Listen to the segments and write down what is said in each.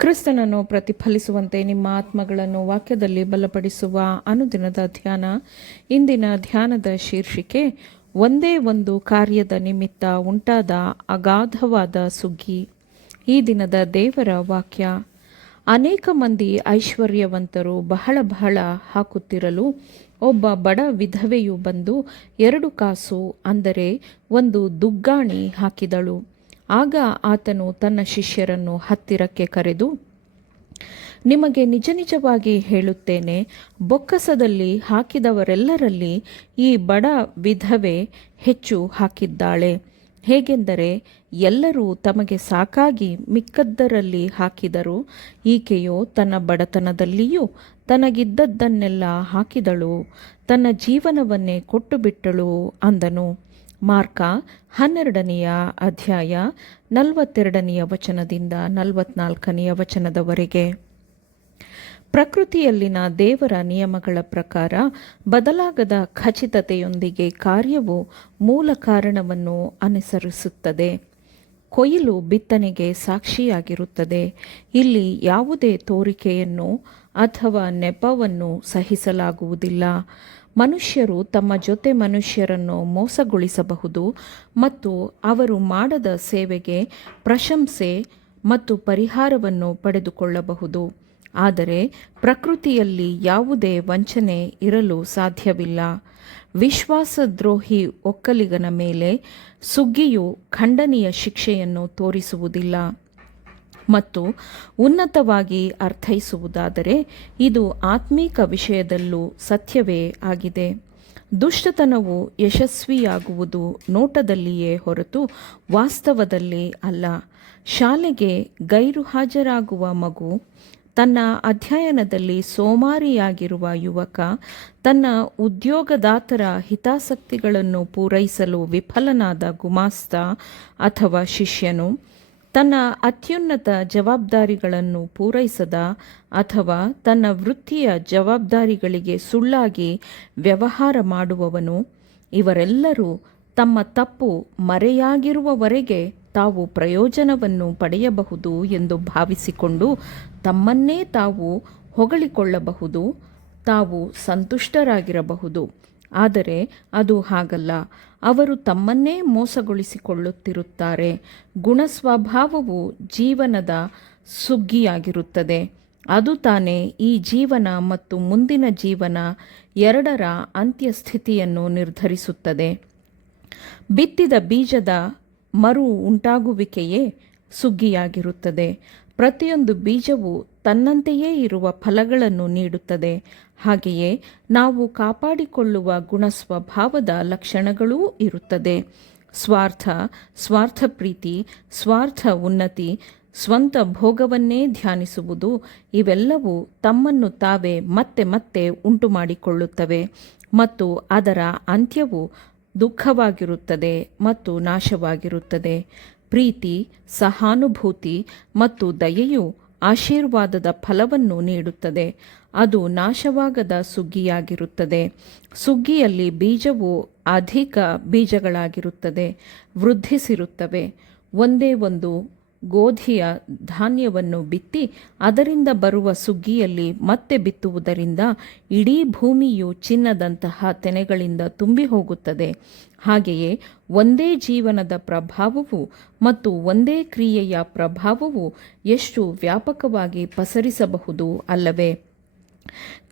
ಕ್ರಿಸ್ತನನ್ನು ಪ್ರತಿಫಲಿಸುವಂತೆ ನಿಮ್ಮ ಆತ್ಮಗಳನ್ನು ವಾಕ್ಯದಲ್ಲಿ ಬಲಪಡಿಸುವ ಅನುದಿನದ ಧ್ಯಾನ. ಇಂದಿನ ಧ್ಯಾನದ ಶೀರ್ಷಿಕೆ, ಒಂದೇ ಒಂದು ಕಾರ್ಯದ ನಿಮಿತ್ತ ಉಂಟಾದ ಅಗಾಧವಾದ ಸುಗ್ಗಿ. ಈ ದಿನದ ದೇವರ ವಾಕ್ಯ, ಅನೇಕ ಮಂದಿ ಐಶ್ವರ್ಯವಂತರು ಬಹಳ ಹಾಕುತ್ತಿರಲು ಒಬ್ಬ ಬಡ ವಿಧವೆಯು ಬಂದು 2 ಕಾಸು, ಅಂದರೆ ಒಂದು ದುಗ್ಗಾಣಿ ಹಾಕಿದಳು. ಆಗ ಆತನು ತನ್ನ ಶಿಷ್ಯರನ್ನು ಹತ್ತಿರಕ್ಕೆ ಕರೆದು, ನಿಮಗೆ ನಿಜವಾಗಿ ಹೇಳುತ್ತೇನೆ, ಬೊಕ್ಕಸದಲ್ಲಿ ಹಾಕಿದವರೆಲ್ಲರಲ್ಲಿ ಈ ಬಡ ವಿಧವೆ ಹೆಚ್ಚು ಹಾಕಿದ್ದಾಳೆ. ಹೇಗೆಂದರೆ ಎಲ್ಲರೂ ತಮಗೆ ಸಾಕಾಗಿ ಮಿಕ್ಕದ್ದರಲ್ಲಿ ಹಾಕಿದರು, ಈಕೆಯೋ ತನ್ನ ಬಡತನದಲ್ಲಿಯೂ ತನಗಿದ್ದದ್ದನ್ನೆಲ್ಲ ಹಾಕಿದಳು, ತನ್ನ ಜೀವನವನ್ನೇ ಕೊಟ್ಟುಬಿಟ್ಟಳು ಅಂದನು. ಮಾರ್ಕ 12ನೇ ಅಧ್ಯಾಯ 42ನೇ ವಚನದಿಂದ 44ನೇ ವಚನದವರೆಗೆ. ಪ್ರಕೃತಿಯಲ್ಲಿನ ದೇವರ ನಿಯಮಗಳ ಪ್ರಕಾರ ಬದಲಾಗದ ಖಚಿತತೆಯೊಂದಿಗೆ ಕಾರ್ಯವು ಮೂಲ ಕಾರಣವನ್ನು ಅನುಸರಿಸುತ್ತದೆ. ಕೊಯ್ಲು ಬಿತ್ತನೆಗೆ ಸಾಕ್ಷಿಯಾಗಿರುತ್ತದೆ. ಇಲ್ಲಿ ಯಾವುದೇ ತೋರಿಕೆಯನ್ನು ಅಥವಾ ನೆಪವನ್ನು ಸಹಿಸಲಾಗುವುದಿಲ್ಲ. ಮನುಷ್ಯರು ತಮ್ಮ ಜೊತೆ ಮನುಷ್ಯರನ್ನು ಮೋಸಗೊಳಿಸಬಹುದು ಮತ್ತು ಅವರು ಮಾಡದ ಸೇವೆಗೆ ಪ್ರಶಂಸೆ ಮತ್ತು ಪರಿಹಾರವನ್ನು ಪಡೆದುಕೊಳ್ಳಬಹುದು. ಆದರೆ ಪ್ರಕೃತಿಯಲ್ಲಿ ಯಾವುದೇ ವಂಚನೆ ಇರಲು ಸಾಧ್ಯವಿಲ್ಲ. ವಿಶ್ವಾಸದ್ರೋಹಿ ಒಕ್ಕಲಿಗನ ಮೇಲೆ ಸುಗ್ಗಿಯು ಖಂಡನೀಯ ಶಿಕ್ಷೆಯನ್ನು ತೋರಿಸುವುದಿಲ್ಲ. ಮತ್ತು ಉನ್ನತವಾಗಿ ಅರ್ಥೈಸುವುದಾದರೆ ಇದು ಆತ್ಮೀಕ ವಿಷಯದಲ್ಲೂ ಸತ್ಯವೇ ಆಗಿದೆ. ದುಷ್ಟತನವು ಯಶಸ್ವಿಯಾಗುವುದು ನೋಟದಲ್ಲಿಯೇ ಹೊರತು ವಾಸ್ತವದಲ್ಲಿ ಅಲ್ಲ. ಶಾಲೆಗೆ ಗೈರು ಹಾಜರಾಗುವ ಮಗು, ತನ್ನ ಅಧ್ಯಯನದಲ್ಲಿ ಸೋಮಾರಿಯಾಗಿರುವ ಯುವಕ, ತನ್ನ ಉದ್ಯೋಗದಾತರ ಹಿತಾಸಕ್ತಿಗಳನ್ನು ಪೂರೈಸಲು ವಿಫಲನಾದ ಗುಮಾಸ್ತ ಅಥವಾ ಶಿಷ್ಯನು, ತನ್ನ ಅತ್ಯುನ್ನತ ಜವಾಬ್ದಾರಿಗಳನ್ನು ಪೂರೈಸದ ಅಥವಾ ತನ್ನ ವೃತ್ತಿಯ ಜವಾಬ್ದಾರಿಗಳಿಗೆ ಸುಳ್ಳಾಗಿ ವ್ಯವಹಾರ ಮಾಡುವವನು, ಇವರೆಲ್ಲರೂ ತಮ್ಮ ತಪ್ಪು ಮರೆಯಾಗಿರುವವರೆಗೆ ತಾವು ಪ್ರಯೋಜನವನ್ನು ಪಡೆಯಬಹುದು ಎಂದು ಭಾವಿಸಿಕೊಂಡು ತಮ್ಮನ್ನೇ ತಾವು ಹೊಗಳಿಕೊಳ್ಳಬಹುದು, ತಾವು ಸಂತುಷ್ಟರಾಗಿರಬಹುದು. ಆದರೆ ಅದು ಹಾಗಲ್ಲ. ಅವರು ತಮ್ಮನ್ನೇ ಮೋಸಗೊಳಿಸಿಕೊಳ್ಳುತ್ತಿರುತ್ತಾರೆ. ಗುಣಸ್ವಭಾವವು ಜೀವನದ ಸುಗ್ಗಿಯಾಗಿರುತ್ತದೆ. ಅದು ತಾನೇ ಈ ಜೀವನ ಮತ್ತು ಮುಂದಿನ ಜೀವನ ಎರಡರ ಅಂತ್ಯಸ್ಥಿತಿಯನ್ನು ನಿರ್ಧರಿಸುತ್ತದೆ. ಬಿತ್ತಿದ ಬೀಜದ ಮರು ಉಂಟಾಗುವಿಕೆಯೇ ಸುಗ್ಗಿಯಾಗಿರುತ್ತದೆ. ಪ್ರತಿಯೊಂದು ಬೀಜವು ತನ್ನಂತೆಯೇ ಇರುವ ಫಲಗಳನ್ನು ನೀಡುತ್ತದೆ. ಹಾಗೆಯೇ ನಾವು ಕಾಪಾಡಿಕೊಳ್ಳುವ ಗುಣಸ್ವಭಾವದ ಲಕ್ಷಣಗಳೂ ಇರುತ್ತದೆ. ಸ್ವಾರ್ಥ ಪ್ರೀತಿ, ಸ್ವಾರ್ಥ ಉನ್ನತಿ, ಸ್ವಂತ ಭೋಗವನ್ನೇ ಧ್ಯಾನಿಸುವುದು, ಇವೆಲ್ಲವೂ ತಮ್ಮನ್ನು ತಾವೇ ಮತ್ತೆ ಉಂಟು ಮಾಡಿಕೊಳ್ಳುತ್ತವೆ ಮತ್ತು ಅದರ ಅಂತ್ಯವು ದುಃಖವಾಗಿರುತ್ತದೆ ಮತ್ತು ನಾಶವಾಗಿರುತ್ತದೆ. ಪ್ರೀತಿ, ಸಹಾನುಭೂತಿ ಮತ್ತು ದಯೆಯು ಆಶೀರ್ವಾದದ ಫಲವನ್ನು ನೀಡುತ್ತದೆ. ಅದು ನಾಶವಾಗದ ಸುಗ್ಗಿಯಾಗಿರುತ್ತದೆ. ಸುಗ್ಗಿಯಲ್ಲಿ ಬೀಜವು ಅಧಿಕ ಬೀಜಗಳಾಗಿರುತ್ತದೆ, ವೃದ್ಧಿಸಿರುತ್ತವೆ. ಒಂದೇ ಒಂದು ಗೋಧಿಯ ಧಾನ್ಯವನ್ನು ಬಿತ್ತಿ ಅದರಿಂದ ಬರುವ ಸುಗ್ಗಿಯಲ್ಲಿ ಮತ್ತೆ ಬಿತ್ತುವುದರಿಂದ ಇಡೀ ಭೂಮಿಯು ಚಿನ್ನದಂತಹ ತೆನೆಗಳಿಂದ ತುಂಬಿ ಹೋಗುತ್ತದೆ. ಹಾಗೆಯೇ ಒಂದೇ ಜೀವನದ ಪ್ರಭಾವವು ಮತ್ತು ಒಂದೇ ಕ್ರಿಯೆಯ ಪ್ರಭಾವವು ಎಷ್ಟು ವ್ಯಾಪಕವಾಗಿ ಪಸರಿಸಬಹುದು ಅಲ್ಲವೇ?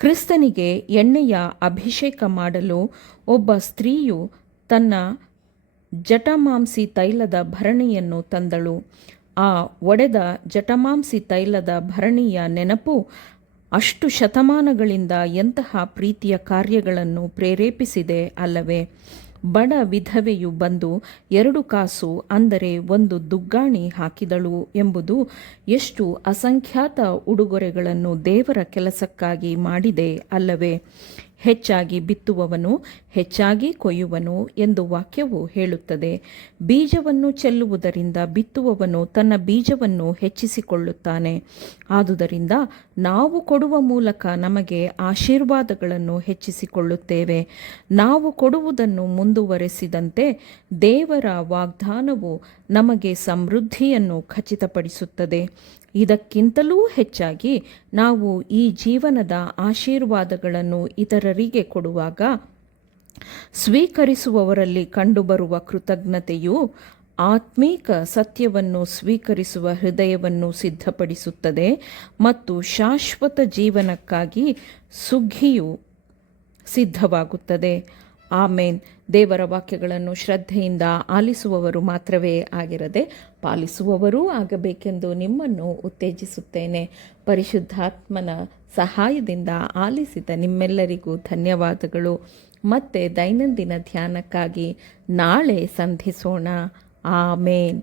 ಕ್ರಿಸ್ತನಿಗೆ ಎಣ್ಣೆಯ ಅಭಿಷೇಕ ಮಾಡಲು ಒಬ್ಬ ಸ್ತ್ರೀಯು ತನ್ನ ಜಟಮಾಂಸಿ ತೈಲದ ಭರಣಿಯನ್ನು ತಂದಳು. ಆ ಒಡೆದ ಜಟಮಾಂಸಿ ತೈಲದ ಭರಣಿಯ ನೆನಪು ಅಷ್ಟು ಶತಮಾನಗಳಿಂದ ಎಂತಹ ಪ್ರೀತಿಯ ಕಾರ್ಯಗಳನ್ನು ಪ್ರೇರೇಪಿಸಿದೆ ಅಲ್ಲವೇ? ಬಡ ವಿಧವೆಯು ಬಂದು 2 ಕಾಸು, ಅಂದರೆ ಒಂದು ದುಗ್ಗಾಣಿ ಹಾಕಿದಳು ಎಂಬುದು ಎಷ್ಟು ಅಸಂಖ್ಯಾತ ಉಡುಗೊರೆಗಳನ್ನು ದೇವರ ಕೆಲಸಕ್ಕಾಗಿ ಮಾಡಿದೆ ಅಲ್ಲವೇ? ಹೆಚ್ಚಾಗಿ ಬಿತ್ತುವವನು ಹೆಚ್ಚಾಗಿ ಕೊಯ್ಯುವನು ಎಂದು ವಾಕ್ಯವು ಹೇಳುತ್ತದೆ. ಬೀಜವನ್ನು ಚೆಲ್ಲುವುದರಿಂದ ಬಿತ್ತುವವನು ತನ್ನ ಬೀಜವನ್ನು ಹೆಚ್ಚಿಸಿಕೊಳ್ಳುತ್ತಾನೆ. ಆದುದರಿಂದ ನಾವು ಕೊಡುವ ಮೂಲಕ ನಮಗೆ ಆಶೀರ್ವಾದಗಳನ್ನು ಹೆಚ್ಚಿಸಿಕೊಳ್ಳುತ್ತೇವೆ. ನಾವು ಕೊಡುವುದನ್ನು ಮುಂದುವರೆಸಿದಂತೆ ದೇವರ ವಾಗ್ದಾನವು ನಮಗೆ ಸಮೃದ್ಧಿಯನ್ನು ಖಚಿತಪಡಿಸುತ್ತದೆ. ಇದಕ್ಕಿಂತಲೂ ಹೆಚ್ಚಾಗಿ ನಾವು ಈ ಜೀವನದ ಆಶೀರ್ವಾದಗಳನ್ನು ಇತರರಿಗೆ ಕೊಡುವಾಗ ಸ್ವೀಕರಿಸುವವರಲ್ಲಿ ಕಂಡುಬರುವ ಕೃತಜ್ಞತೆಯು ಆತ್ಮೀಕ ಸತ್ಯವನ್ನು ಸ್ವೀಕರಿಸುವ ಹೃದಯವನ್ನು ಸಿದ್ಧಪಡಿಸುತ್ತದೆ ಮತ್ತು ಶಾಶ್ವತ ಜೀವನಕ್ಕಾಗಿ ಸುಗ್ಗಿಯು ಸಿದ್ಧವಾಗುತ್ತದೆ. ಆಮೇನ್. ದೇವರ ವಾಕ್ಯಗಳನ್ನು ಶ್ರದ್ಧೆಯಿಂದ ಆಲಿಸುವವರು ಮಾತ್ರವೇ ಆಗಿರದೆ ಪಾಲಿಸುವವರೂ ಆಗಬೇಕೆಂದು ನಿಮ್ಮನ್ನು ಉತ್ತೇಜಿಸುತ್ತೇನೆ. ಪರಿಶುದ್ಧಾತ್ಮನ ಸಹಾಯದಿಂದ ಆಲಿಸಿದ ನಿಮ್ಮೆಲ್ಲರಿಗೂ ಧನ್ಯವಾದಗಳು. ಮತ್ತೆ ದೈನಂದಿನ ಧ್ಯಾನಕ್ಕಾಗಿ ನಾಳೆ ಸಂಧಿಸೋಣ. ಆಮೇನ್.